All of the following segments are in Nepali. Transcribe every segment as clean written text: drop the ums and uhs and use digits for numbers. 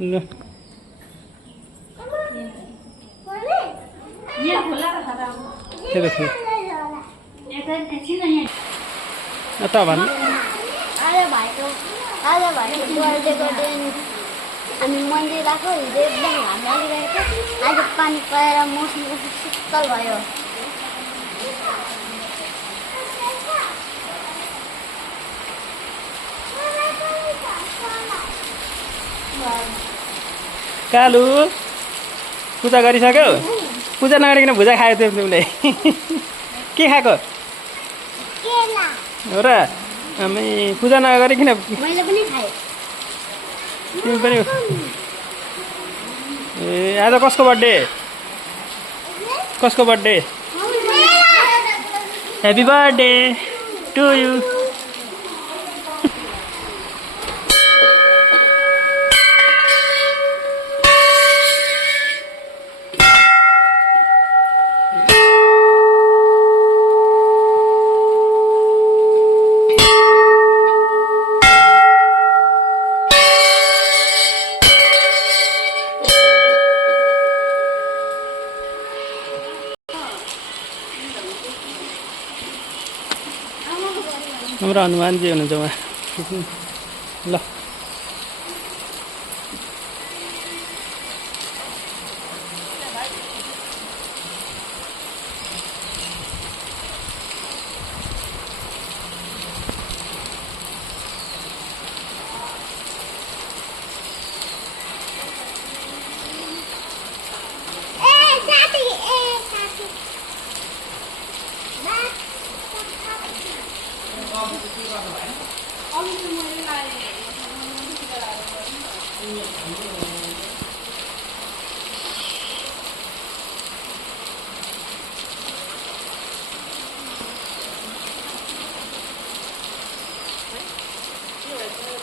ल ये देखो अता भन आज भाइको बर्थडेको दिन हामी मन्दिर गएको हिजो एकदम घाम लागिरहेको थियो आज पानी परेर मौसम कस्तो शीतल भयो कालु पूजा गरिसक्यौ पूजा नगरिकन भुजा खायो तिमीले के खाएको केला हो र हामी पूजा नगरिकन मैले पनि खाएँ तिमी पनि ए आज कसको बर्थडे कसको birthday happy birthday to you हाम्रो हनुमानजी हुनुहुन्छ उहाँ ल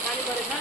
पानी परेछ